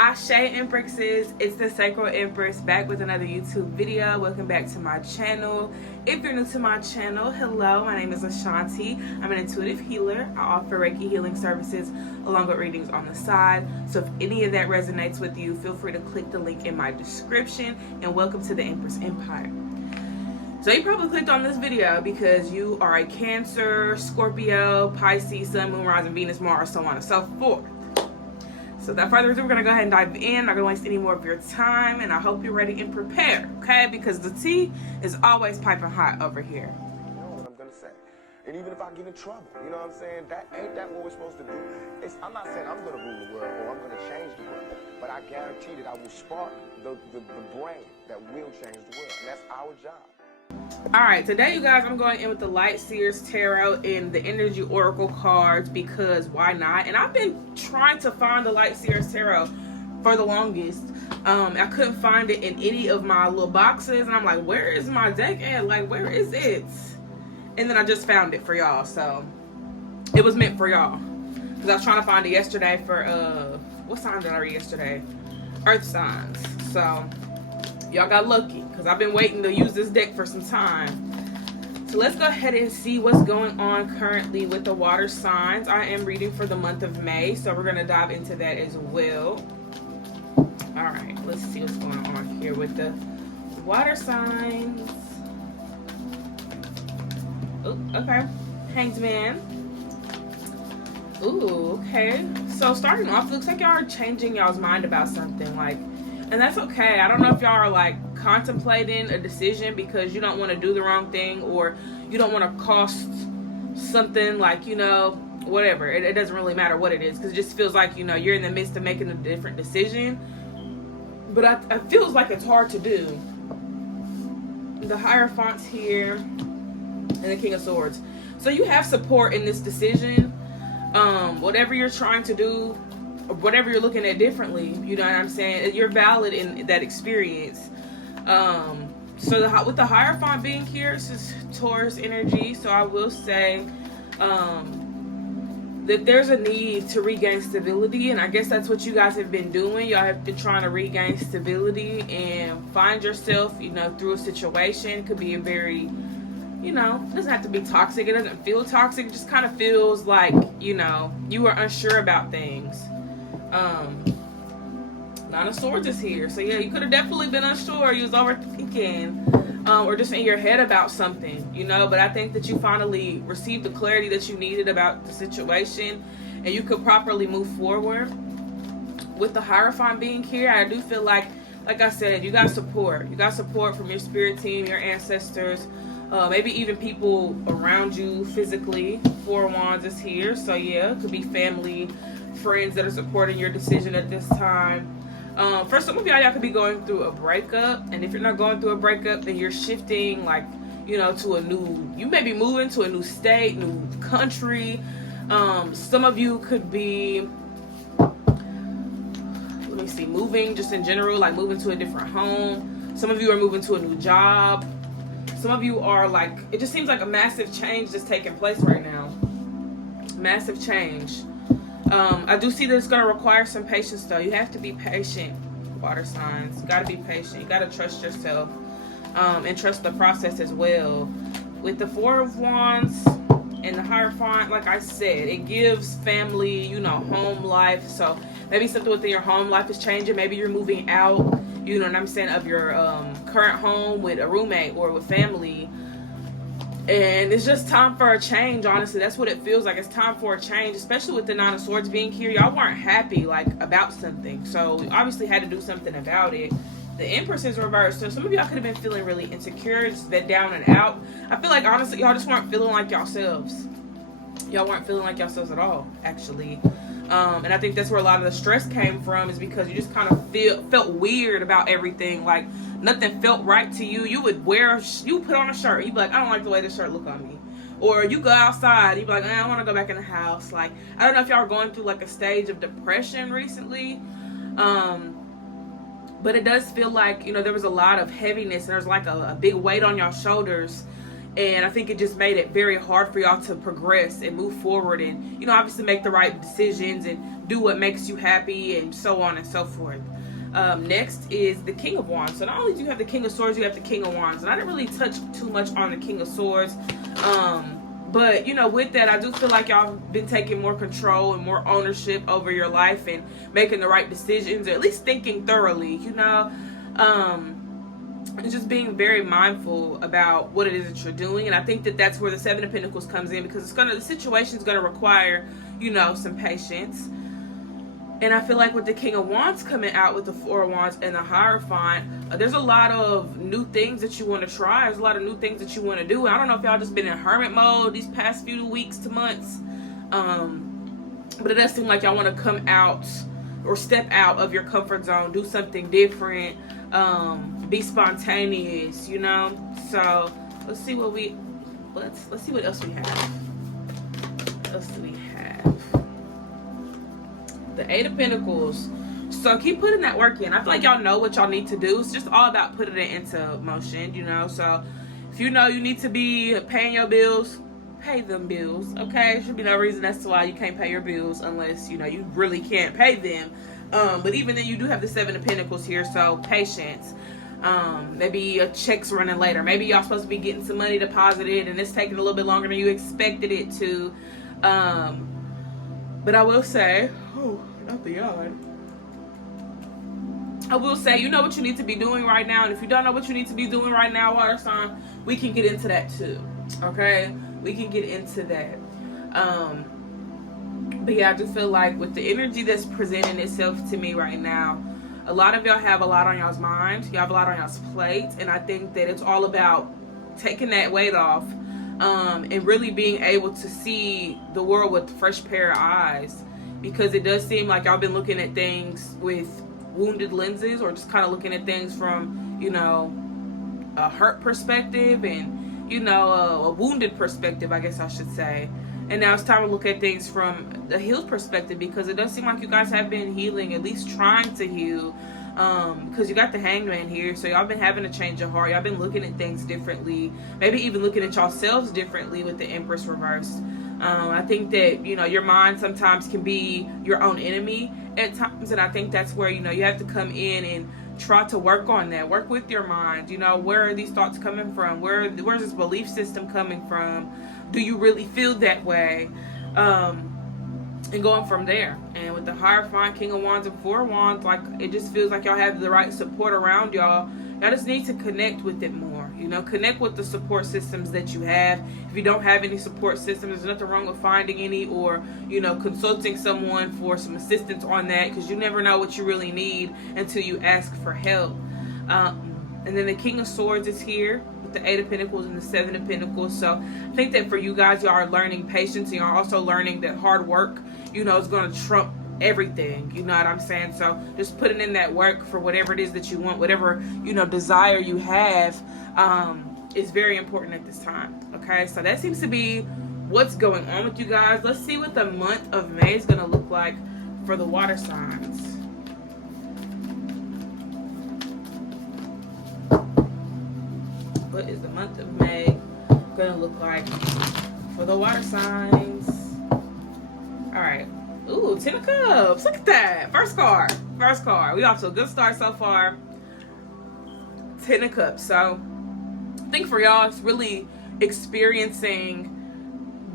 Ashe Empresses, it's the Sacral Empress back with another YouTube video. Welcome back to my channel. If you're new to my channel, hello, my name is Ashanti. I'm an intuitive healer. I offer Reiki healing services along with readings on the side. So if any of that resonates with you, feel free to click the link in my description, and welcome to the Empress Empire. So you probably clicked on this video because you are a Cancer, Scorpio, Pisces, Sun, Moon, Rising, Venus, Mars, so on and so forth. So without further ado, we're going to go ahead and dive in. Not going to waste any more of your time, and I hope you're ready and prepared, okay? Because the tea is always piping hot over here. You know what I'm going to say. And even if I get in trouble, you know what I'm saying? Ain't that what we're supposed to do? I'm not saying I'm going to rule the world or I'm going to change the world, but I guarantee that I will spark the brain that will change the world, and that's our job. All right, today, you guys, I'm going in with the Light Seers Tarot and the Energy Oracle cards because why not? And I've been trying to find the Light Seers Tarot for the longest. I couldn't find it in any of my little boxes, and I'm like, where is my deck at? Like, where is it? And then I just found it for y'all, so it was meant for y'all. Because I was trying to find it yesterday for, what sign did I read yesterday? Earth signs. So y'all got lucky because I've been waiting to use this deck for some time. So let's go ahead and see what's going on currently with the water signs. I am reading for the month of May, so we're going to dive into that as well. All right, let's see what's going on here with the water signs. Oh, okay. Hanged Man. Ooh, okay. So starting off, looks like y'all are changing y'all's mind about something, like, and that's okay. I don't know if y'all are like contemplating a decision because you don't want to do the wrong thing, or you don't want to cost something, like, you know, whatever. It doesn't really matter what it is, because it just feels like, you know, you're in the midst of making a different decision. But it feels like it's hard to do. The Hierophants here and the King of Swords. So you have support in this decision. Whatever you're trying to do, whatever you're looking at differently, you know what I'm saying? You're valid in that experience. So with the Hierophant being here, this is Taurus energy. So I will say that there's a need to regain stability, and I guess that's what you guys have been doing. Y'all have been trying to regain stability and find yourself, you know, through a situation. Could be a very, you know, it doesn't have to be toxic. It doesn't feel toxic. It just kind of feels like, you know, you are unsure about things. Nine of Swords is here. So yeah, you could have definitely been unsure. You was overthinking, or just in your head about something, you know. But I think that you finally received the clarity that you needed about the situation, and you could properly move forward. With the Hierophant being here, I do feel like I said, you got support. You got support from your spirit team, your ancestors, maybe even people around you physically. Four of Wands is here. So yeah, it could be family, friends that are supporting your decision at this time. For some of y'all could be going through a breakup, and if you're not going through a breakup, then you're shifting, like, you know, to a new, you may be moving to a new state, new country. Some of you could be, let me see, moving just in general, like moving to a different home. Some of you are moving to a new job. Some of you are like, it just seems like a massive change is taking place right now. Massive change. I do see that it's going to require some patience, though. You have to be patient, water signs. You got to be patient. You got to trust yourself, and trust the process as well. With the Four of Wands and the Hierophant, like I said, it gives family, you know, home life. So maybe something within your home life is changing. Maybe you're moving out, you know what I'm saying, of your current home with a roommate or with family. And it's just time for a change, honestly. That's what it feels like. It's time for a change, especially with the Nine of Swords being here. Y'all weren't happy, like, about something. So we obviously had to do something about it. The Empress is reversed. So some of y'all could have been feeling really insecure, just that down and out. I feel like, honestly, y'all just weren't feeling like yourselves. Y'all weren't feeling like yourselves at all, actually. And I think that's where a lot of the stress came from, is because you just kind of felt weird about everything. Like, nothing felt right to you. You would put on a shirt, you'd be like, I don't like the way this shirt look on me. Or you go outside, you'd be like, I want to go back in the house. Like, I don't know if y'all are going through like a stage of depression recently. But it does feel like, you know, there was a lot of heaviness, and there's like a big weight on your shoulders. And I think it just made it very hard for y'all to progress and move forward and, you know, obviously make the right decisions and do what makes you happy and so on and so forth. Next is the King of Wands. So not only do you have the King of Swords, you have the King of Wands. And I didn't really touch too much on the King of Swords. But, you know, with that, I do feel like y'all have been taking more control and more ownership over your life and making the right decisions, or at least thinking thoroughly, you know. And just being very mindful about what it is that you're doing. And I think that that's where the Seven of Pentacles comes in, because the situation's going to require, you know, some patience. And I feel like with the King of Wands coming out with the Four of Wands and the Hierophant, there's a lot of new things that you want to try. There's a lot of new things that you want to do. I don't know if y'all just been in hermit mode these past few weeks to months. But it does seem like y'all want to come out or step out of your comfort zone, do something different, be spontaneous, you know. So let's see what let's see what else we have. What else do we have? The Eight of Pentacles. So keep putting that work in. I feel like y'all know what y'all need to do. It's just all about putting it into motion, you know. So if you know you need to be paying your bills, pay them bills, okay? There should be no reason as to why you can't pay your bills unless, you know, you really can't pay them. But even then, you do have the Seven of Pentacles here, so patience. Maybe a check's running later. Maybe y'all supposed to be getting some money deposited and it's taking a little bit longer than you expected it to. But I will say, not the yard. I will say, you know what you need to be doing right now. And if you don't know what you need to be doing right now, water sign, we can get into that too. Okay? We can get into that. But yeah, I just feel like with the energy that's presenting itself to me right now, a lot of y'all have a lot on y'all's mind. Y'all have a lot on y'all's plate. And I think that it's all about taking that weight off, and really being able to see the world with a fresh pair of eyes. Because it does seem like y'all been looking at things with wounded lenses, or just kind of looking at things from, you know, a hurt perspective and, you know, a wounded perspective, I guess I should say. And now it's time to look at things from the healed perspective, because it does seem like you guys have been healing, at least trying to heal. Because you got the Hangman here, so y'all been having a change of heart. Y'all been looking at things differently, maybe even looking at yourselves differently with the Empress reversed. I think that, you know, your mind sometimes can be your own enemy at times, and I think that's where, you know, you have to come in and try to work on that. Work with your mind. You know, where are these thoughts coming from? Where's this belief system coming from? Do you really feel that way? And going from there. And with the Hierophant, King of Wands, and Four of Wands, like, it just feels like y'all have the right support around y'all. Y'all just need to connect with it more. You know, connect with the support systems that you have. If you don't have any support systems, there's nothing wrong with finding any, or, you know, consulting someone for some assistance on that, because you never know what you really need until you ask for help. And then the King of Swords is here with the Eight of Pentacles and the Seven of Pentacles. So I think that for you guys, y'all are learning patience, and you're also learning that hard work, you know, is going to trump everything. You know what I'm saying? So just putting in that work for whatever it is that you want, whatever, you know, desire you have, is very important at this time. Okay, so that seems to be what's going on with you guys. Let's see what the month of May is going to look like for the water signs. What is the month of May going to look like for the water signs? All right. Ooh, 10 of Cups. Look at that. First card. First card. We off to a good start so far. 10 of Cups. So I think for y'all, it's really experiencing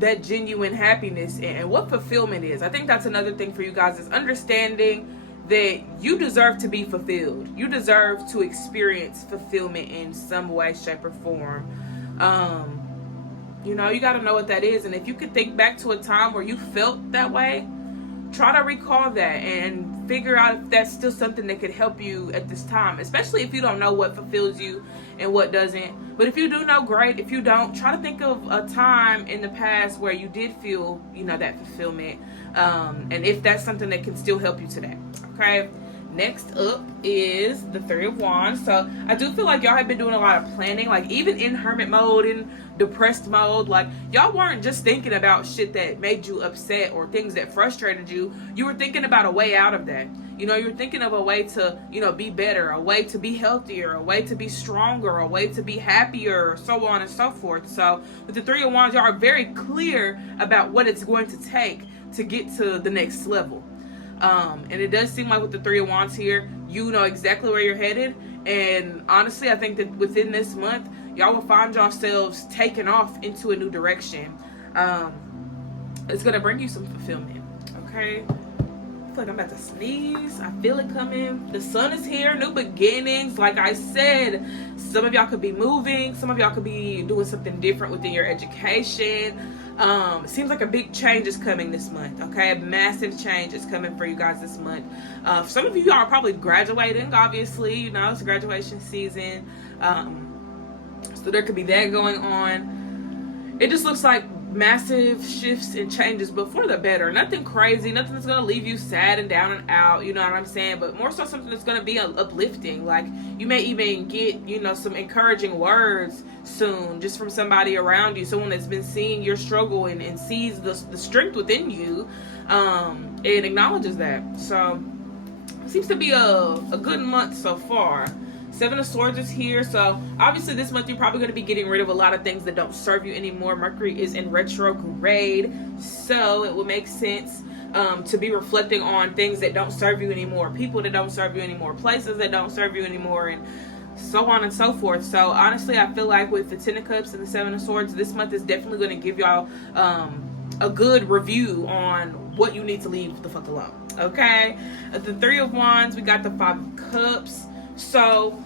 that genuine happiness and what fulfillment is. I think that's another thing for you guys, is understanding that you deserve to be fulfilled. You deserve to experience fulfillment in some way, shape, or form. You know, you got to know what that is. And if you could think back to a time where you felt that way, try to recall that and figure out if that's still something that could help you at this time, especially if you don't know what fulfills you and what doesn't. But if you do know, great. If you don't, try to think of a time in the past where you did feel, you know, that fulfillment, and if that's something that can still help you today. Okay, next up is the Three of Wands. So I do feel like y'all have been doing a lot of planning, like even in hermit mode and depressed mode. Like, y'all weren't just thinking about shit that made you upset or things that frustrated you. You were thinking about a way out of that. You know, you're thinking of a way to, you know, be better, a way to be healthier, a way to be stronger, a way to be happier, so on and so forth. So with the Three of Wands, you are very clear about what it's going to take to get to the next level. And it does seem like with the Three of Wands here, you know exactly where you're headed. And honestly, I think that within this month, y'all will find yourselves taking off into a new direction. It's going to bring you some fulfillment. Okay? I feel like I'm about to sneeze. I feel it coming. The sun is here. New beginnings. Like I said, some of y'all could be moving. Some of y'all could be doing something different within your education. It seems like a big change is coming this month. Okay, a massive change is coming for you guys this month. Some of you are probably graduating. Obviously, you know, it's graduation season. So there could be that going on. It just looks like massive shifts and changes, but for the better. Nothing crazy, nothing that's gonna leave you sad and down and out, you know what I'm saying, but more so something that's gonna be uplifting. Like you may even get, you know, some encouraging words soon just from somebody around you, someone that's been seeing your struggle and sees the strength within you, and acknowledges that. So it seems to be a good month so far. Seven of Swords is here, so obviously this month you're probably going to be getting rid of a lot of things that don't serve you anymore. Mercury is in retrograde, so it will make sense to be reflecting on things that don't serve you anymore, people that don't serve you anymore, places that don't serve you anymore, and so on and so forth. So honestly, I feel like with the Ten of Cups and the Seven of Swords, this month is definitely going to give y'all a good review on what you need to leave the fuck alone. Okay, the Three of Wands, we got the Five of Cups. So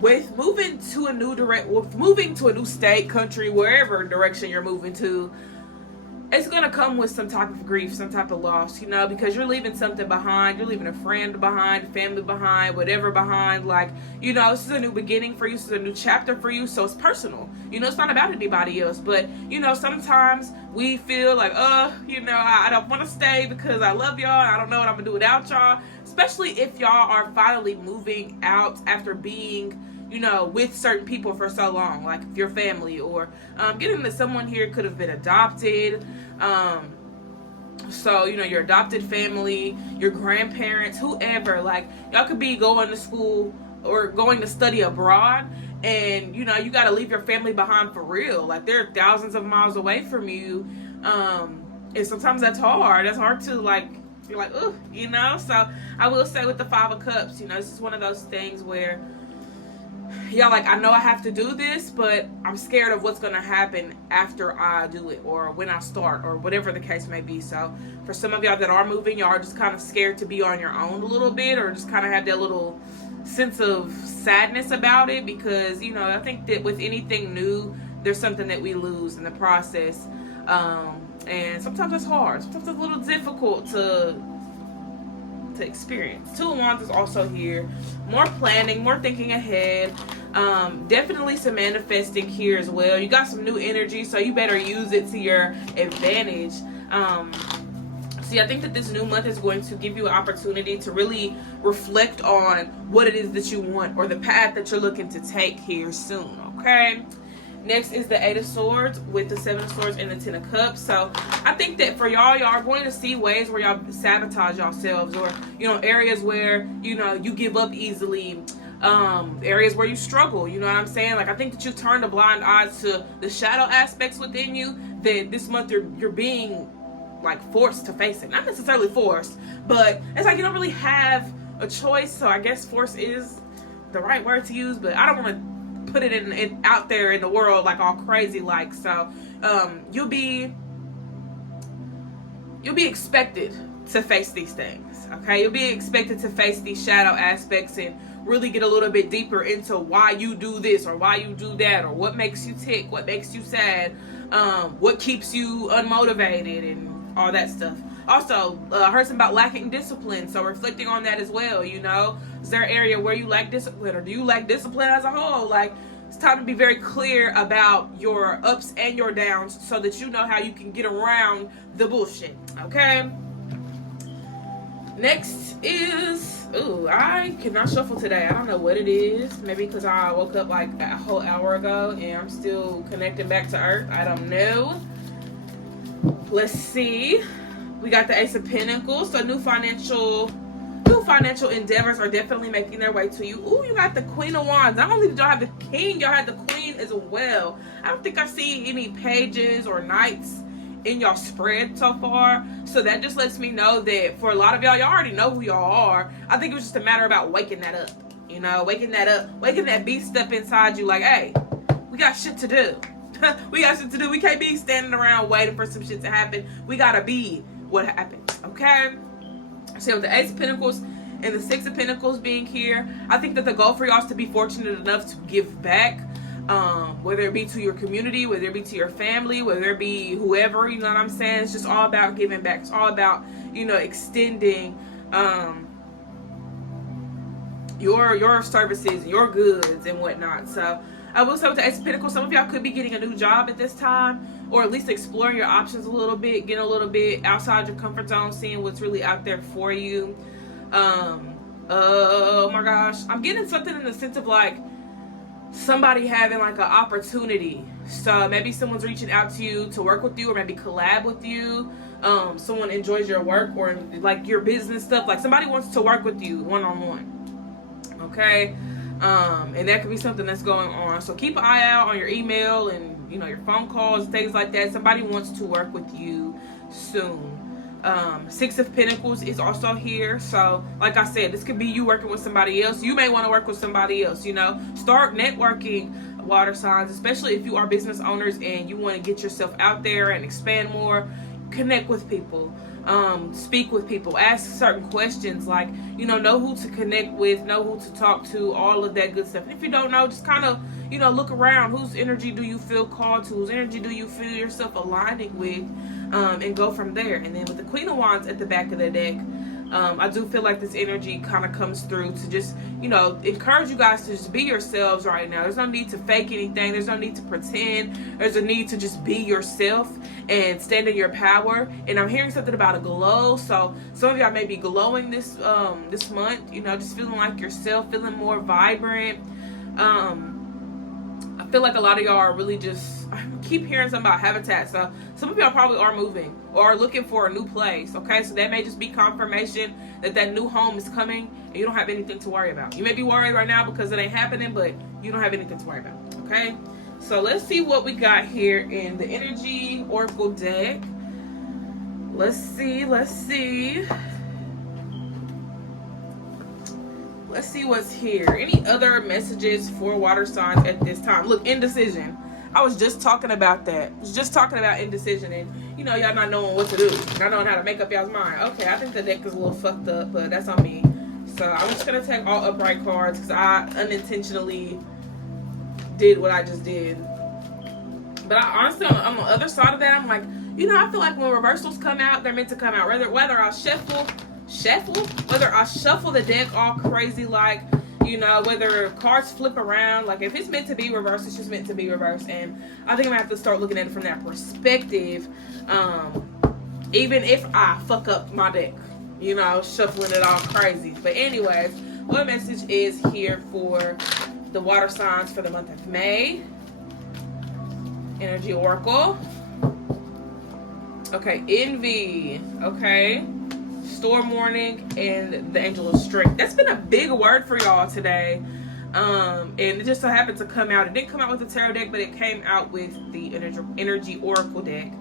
with moving to a new state, country, wherever direction you're moving to, it's going to come with some type of grief, some type of loss, you know, because you're leaving something behind. You're leaving a friend behind, family behind, whatever behind. Like, you know, this is a new beginning for you. This is a new chapter for you. So it's personal. You know, it's not about anybody else. But, you know, sometimes we feel like, you know, I don't want to stay because I love y'all. I don't know what I'm going to do without y'all. Especially if y'all are finally moving out after being, you know, with certain people for so long, like your family, or getting that someone here could have been adopted. So, you know, your adopted family, your grandparents, whoever, like y'all could be going to school or going to study abroad, and, you know, you got to leave your family behind for real. Like they're thousands of miles away from you. And sometimes that's hard. That's hard to, like, you're like, ugh, you know. So I will say with the Five of Cups, you know, this is one of those things where y'all like, I know I have to do this, but I'm scared of what's going to happen after I do it, or when I start, or whatever the case may be. So for some of y'all that are moving, y'all are just kind of scared to be on your own a little bit, or just kind of have that little sense of sadness about it, because, you know, I think that with anything new, there's something that we lose in the process. And sometimes it's hard. Sometimes it's a little difficult to experience. Two of Wands is also here. More planning, more thinking ahead. Definitely some manifesting here as well. You got some new energy, so you better use it to your advantage. See, I think that this new month is going to give you an opportunity to really reflect on what it is that you want, or the path that you're looking to take here soon. Okay. Next is the Eight of Swords with the Seven of Swords and the Ten of Cups. So I think that for y'all are going to see ways where y'all sabotage yourselves, or, you know, areas where, you know, you give up easily, areas where you struggle, you know what I'm saying? Like, I think that you turn a blind eye to the shadow aspects within you, that this month you're being, like, forced to face it. Not necessarily forced, but it's like you don't really have a choice. So I guess force is the right word to use, but I don't want to put it in out there in the world like all crazy like. So you'll be expected to face these things. Okay, you'll be expected to face these shadow aspects and really get a little bit deeper into why you do this or why you do that, or what makes you tick, what makes you sad, what keeps you unmotivated, and all that stuff. Also, I heard something about lacking discipline, so reflecting on that as well, you know. Is there an area where you lack discipline, or do you lack discipline as a whole? Like, it's time to be very clear about your ups and your downs, so that you know how you can get around the bullshit, okay? Next is, I cannot shuffle today. I don't know what it is. Maybe because I woke up like a whole hour ago and I'm still connecting back to Earth. I don't know. Let's see. We got the Ace of Pentacles, so new financial financial endeavors are definitely making their way to you. Ooh, you got the Queen of Wands. Not only did y'all have the King, y'all had the Queen as well. I don't think I see any pages or knights in y'all spread so far. So that just lets me know that for a lot of y'all already know who y'all are. I think it was just a matter about waking that up. You know, waking that up, waking that beast up inside you like, hey, we got shit to do. We got shit to do. We can't be standing around waiting for some shit to happen. We gotta be what happened, okay? So with the Ace of Pentacles and the Six of Pentacles being here, I think that the goal for y'all is to be fortunate enough to give back, whether it be to your community, whether it be to your family, whether it be whoever, you know what I'm saying? It's just all about giving back. It's all about, you know, extending your services, your goods and whatnot. So I will say with the Ace of Pentacles, some of y'all could be getting a new job at this time, or at least exploring your options a little bit, getting a little bit outside your comfort zone, seeing what's really out there for you. Oh my gosh, I'm getting something in the sense of like somebody having like an opportunity. So maybe someone's reaching out to you to work with you, or maybe collab with you. Someone enjoys your work or like your business stuff. Like somebody wants to work with you one-on-one. Okay. And that could be something that's going on. So keep an eye out on your email and, you know, your phone calls, things like that. Somebody wants to work with you soon. Six of Pentacles is also here. So like I said, this could be you working with somebody else. You may want to work with somebody else, you know. Start networking, water signs, especially if you are business owners and you want to get yourself out there and expand more. Connect with people. Speak with people, ask certain questions, like, you know who to connect with, know who to talk to, all of that good stuff. And if you don't know, just kind of, you know, look around. Whose energy do you feel called to? Whose energy do you feel yourself aligning with? And go from there. And then with the Queen of Wands at the back of the deck, I do feel like this energy kind of comes through to just, you know, encourage you guys to just be yourselves right now. There's no need to fake anything. There's no need to pretend. There's a need to just be yourself and stand in your power. And I'm hearing something about a glow. So some of y'all may be glowing this this month, you know, just feeling like yourself, feeling more vibrant. I feel like a lot of y'all are really just, I keep hearing something about habitat. So some of y'all probably are moving or are looking for a new place. Okay, so that may just be confirmation that that new home is coming and you don't have anything to worry about. You may be worried right now because it ain't happening, but you don't have anything to worry about. Okay, so let's see what we got here in the Energy Oracle deck. Let's see what's here. Any other messages for water signs at this time? Look, indecision. I was just talking about that. I was just talking about indecision and, you know, y'all not knowing what to do. Not knowing how to make up y'all's mind. Okay, I think the deck is a little fucked up, but that's on me. So I'm just going to take all upright cards because I unintentionally did what I just did. But I honestly, on the other side of that, I'm like, you know, I feel like when reversals come out, they're meant to come out. Whether I shuffle the deck all crazy, like, you know, whether cards flip around, like if it's meant to be reversed, it's just meant to be reversed. And I think I'm gonna have to start looking at it from that perspective, even if I fuck up my deck, you know, shuffling it all crazy. But anyways, what message is here for the water signs for the month of May? Energy Oracle. Okay, envy. Okay, storm warning and the angel of strength. That's been a big word for y'all today. And it just so happened to come out. It didn't come out with the tarot deck, but it came out with the energy oracle deck.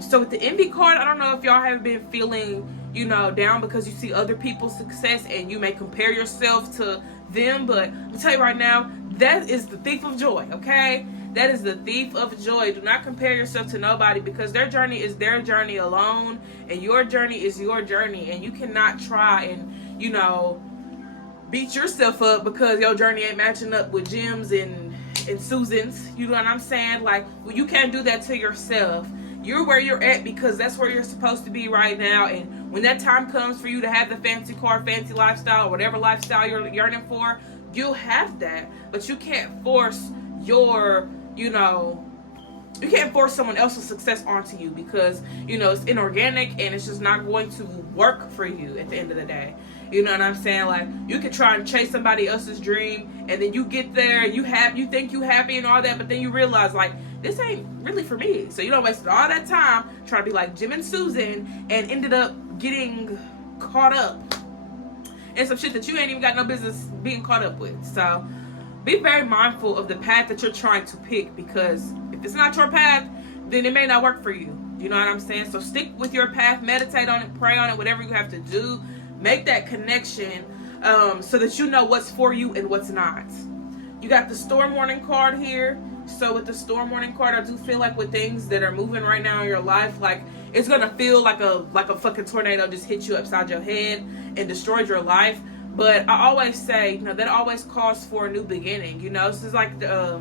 So with the envy card, I don't know if y'all have been feeling, you know, down because you see other people's success and you may compare yourself to them, but I'll tell you right now, that is the thief of joy. Okay, that is the thief of joy. Do not compare yourself to nobody, because their journey is their journey alone and your journey is your journey, and you cannot try and, you know, beat yourself up because your journey ain't matching up with Jim's and Susan's. You know what I'm saying? Like, well, you can't do that to yourself. You're where you're at because that's where you're supposed to be right now. And when that time comes for you to have the fancy car, fancy lifestyle, whatever lifestyle you're yearning for, you'll have that. But you can't force your, you know, you can't force someone else's success onto you, because, you know, it's inorganic and it's just not going to work for you at the end of the day. You know what I'm saying? Like, you could try and chase somebody else's dream, and then you get there and you think you happy and all that, but then you realize, like, this ain't really for me. So you don't waste all that time trying to be like Jim and Susan and ended up getting caught up and some shit that you ain't even got no business being caught up with. So be very mindful of the path that you're trying to pick, because if it's not your path, then it may not work for you. You know what I'm saying? So stick with your path, meditate on it, pray on it, whatever you have to do. Make that connection so that you know what's for you and what's not. You got the storm warning card here. So with the storm warning card, I do feel like with things that are moving right now in your life, like it's gonna feel like a fucking tornado just hit you upside your head and destroyed your life. But I always say, you know, that always calls for a new beginning. You know, this is like the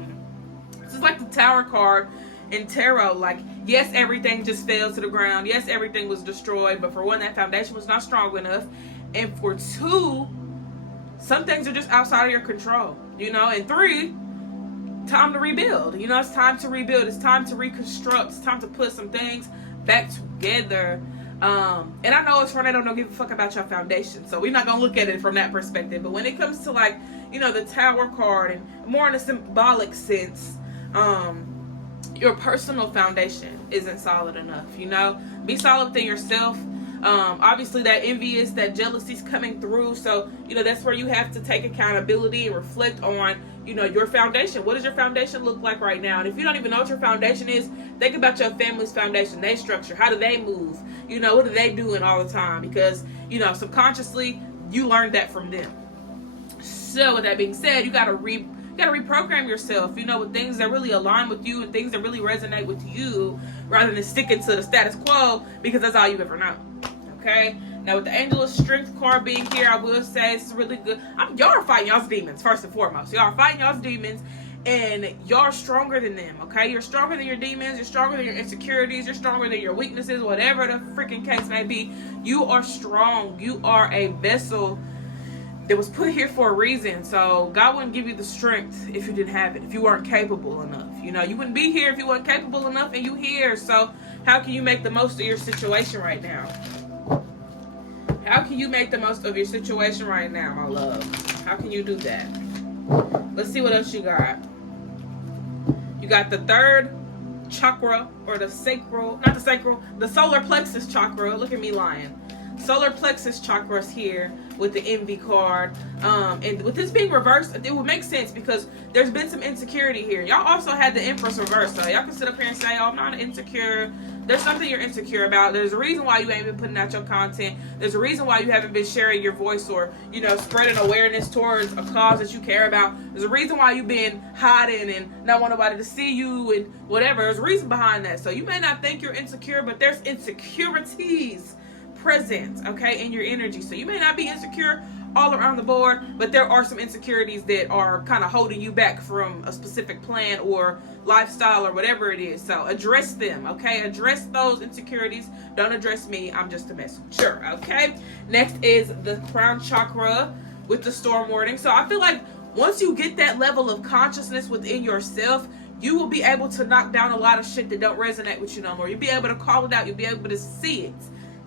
Tower card in tarot. Like, yes, everything just fell to the ground. Yes, everything was destroyed. But for one, that foundation was not strong enough. And for two, some things are just outside of your control. You know, and three, time to rebuild. You know, it's time to rebuild. It's time to reconstruct. It's time to put some things back together. And I know it's tornado don't give a fuck about your foundation, so we're not gonna look at it from that perspective. But when it comes to, like, you know, the Tower card and more in a symbolic sense, your personal foundation isn't solid enough. You know, be solid within yourself. Obviously that envious, that jealousy's coming through, so you know that's where you have to take accountability and reflect on, you know, your foundation. What does your foundation look like right now? And if you don't even know what your foundation is, think about your family's foundation, their structure. How do they move? You know, what are they doing all the time? Because, you know, subconsciously you learned that from them. So with that being said, you gotta reprogram yourself, you know, with things that really align with you and things that really resonate with you, rather than sticking to the status quo because that's all you ever know. Okay, now with the Angel of Strength card being here, I will say it's really good. Y'all are fighting y'all's demons first and foremost. Y'all are fighting y'all's demons, and y'all are stronger than them. Okay, you're stronger than your demons. You're stronger than your insecurities. You're stronger than your weaknesses. Whatever the freaking case may be, you are strong. You are a vessel that was put here for a reason. So God wouldn't give you the strength if you didn't have it. If you weren't capable enough, you know, you wouldn't be here if you weren't capable enough, and you here. So how can you make the most of your situation right now? How can you make the most of your situation right now, my love? How can you do that? Let's see what else you got. You got the third chakra, or the sacral, not the sacral, the solar plexus chakra. Look at me lying. Solar plexus chakras here with the envy card. And with this being reversed, it would make sense because there's been some insecurity here. Y'all also had the Empress reversed, so y'all can sit up here and say, oh, I'm not insecure. There's something you're insecure about. There's a reason why you ain't been putting out your content. There's a reason why you haven't been sharing your voice or, you know, spreading awareness towards a cause that you care about. There's a reason why you've been hiding and not want nobody to see you and whatever. There's a reason behind that. So you may not think you're insecure, but there's insecurities present, okay, in your energy. So you may not be insecure all around the board, but there are some insecurities that are kind of holding you back from a specific plan or lifestyle or whatever it is. So address them, okay? Address those insecurities. Don't address me. I'm just a messenger, okay? Next is the crown chakra with the storm warning. So I feel like once you get that level of consciousness within yourself, you will be able to knock down a lot of shit that don't resonate with you no more. You'll be able to call it out. You'll be able to see it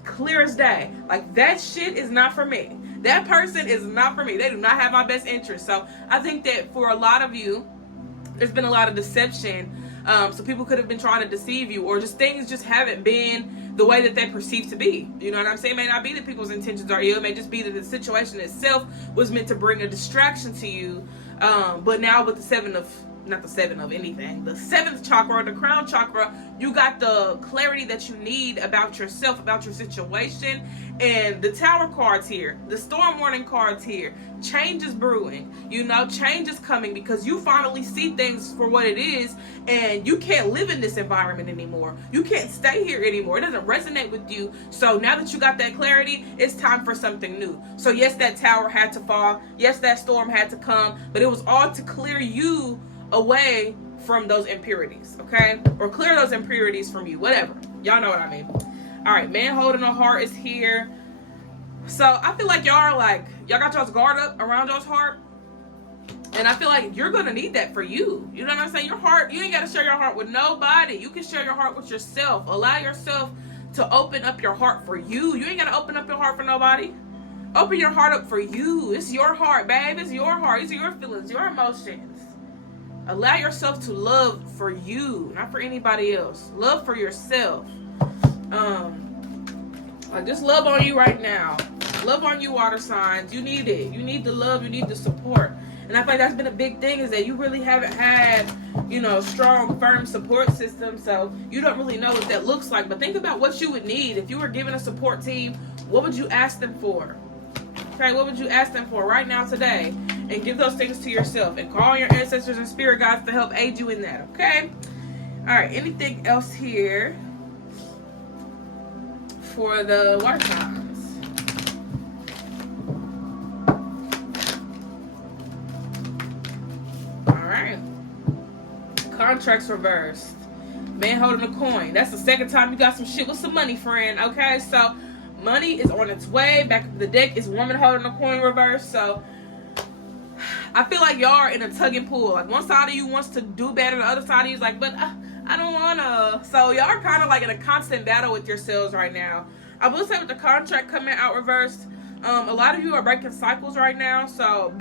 clear as day. Like, that shit is not for me. That person is not for me. They do not have my best interest. So I think that for a lot of you, there's been a lot of deception. So people could have been trying to deceive you, or just things just haven't been the way that they perceive to be. You know what I'm saying? It may not be that people's intentions are ill. It may just be that the situation itself was meant to bring a distraction to you. But now with the the seventh chakra, the crown chakra, you got the clarity that you need about yourself, about your situation. And the tower cards here, the storm warning cards here, change is brewing. You know, change is coming because you finally see things for what it is, and you can't live in this environment anymore. You can't stay here anymore. It doesn't resonate with you. So now that you got that clarity, it's time for something new. So yes, that tower had to fall. Yes, that storm had to come, but it was all to clear you away from those impurities, okay? Or clear those impurities from you, whatever. Y'all know what I mean. All right, man holding a heart is here. So I feel like y'all got y'all's guard up around y'all's heart. And I feel like you're going to need that for you. You know what I'm saying? Your heart, you ain't got to share your heart with nobody. You can share your heart with yourself. Allow yourself to open up your heart for you. You ain't got to open up your heart for nobody. Open your heart up for you. It's your heart, babe. It's your heart. These are your feelings, your emotions. Allow yourself to love for you, not for anybody else. Love for yourself. Like, just love on you right now. Love on you, water signs. You need it. You need the love. You need the support. And I feel like that's been a big thing, is that you really haven't had, you know, strong, firm support system. So you don't really know what that looks like. But think about what you would need. If you were given a support team, what would you ask them for? Okay, what would you ask them for right now, today? And give those things to yourself. And call your ancestors and spirit guides to help aid you in that, okay? All right, anything else here for the water signs? Contracts reversed. Man holding a coin. That's the second time you got some shit with some money, friend. Okay, so money is on its way. Back of the deck is woman holding a coin reversed. So I feel like y'all are in a tug and pull. Like one side of you wants to do better, the other side of you is like, but I don't wanna. So y'all are kind of like in a constant battle with yourselves right now. I will say with the contract coming out reversed, a lot of you are breaking cycles right now. So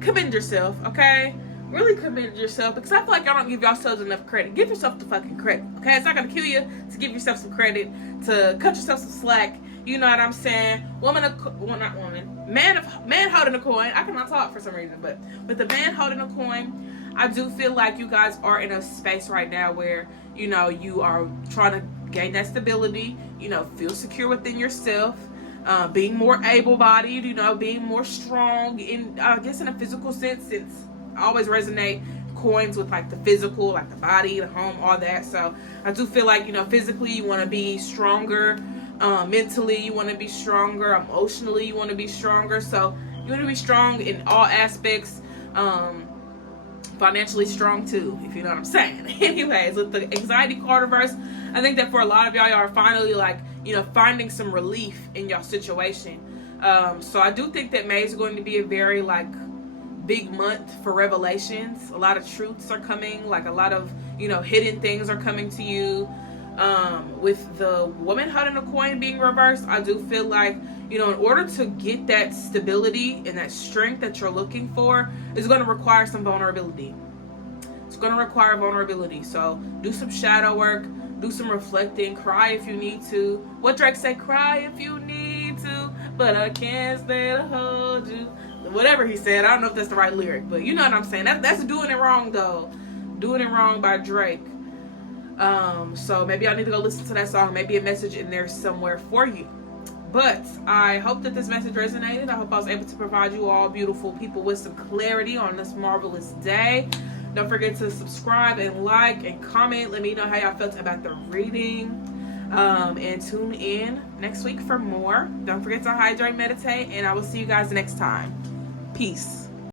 commend yourself, okay? Really commend yourself, because I feel like y'all don't give yourselves enough credit. Give yourself the fucking credit, okay? It's not gonna kill you to give yourself some credit, to cut yourself some slack. You know what I'm saying? Man holding a coin. I cannot talk for some reason, but with the man holding a coin, I do feel like you guys are in a space right now where, you know, you are trying to gain that stability, you know, feel secure within yourself. Being more able-bodied, you know, being more strong in, I guess, in a physical sense, since I always resonate coins with like the physical, like the body, the home, all that. So I do feel like, you know, physically you want to be stronger, mentally you want to be stronger, emotionally you want to be stronger. So you want to be strong in all aspects, financially strong too, if you know what I'm saying. Anyways, with the anxiety card reverse, I think that for a lot of y'all are finally like, you know, finding some relief in your situation. So I do think that May is going to be a very like big month for revelations. A lot of truths are coming, like a lot of, you know, hidden things are coming to you. With the woman holding a coin being reversed, I do feel like, you know, in order to get that stability and that strength that you're looking for, is going to require some vulnerability. It's going to require vulnerability. So do some shadow work, do some reflecting, cry if you need to. What Drake say? Cry if you need to, but I can't stay to hold you. Whatever he said, I don't know if that's the right lyric, but you know what I'm saying. That's Doing It Wrong though. Doing It Wrong by Drake. So maybe I need to go listen to that song. Maybe a message in there somewhere for you. But I hope that this message resonated. I hope I was able to provide you all beautiful people with some clarity on this marvelous day. Don't forget to subscribe and like and comment. Let me know how y'all felt about the reading. And tune in next week for more. Don't forget to hydrate, meditate, and I will see you guys next time. Peace.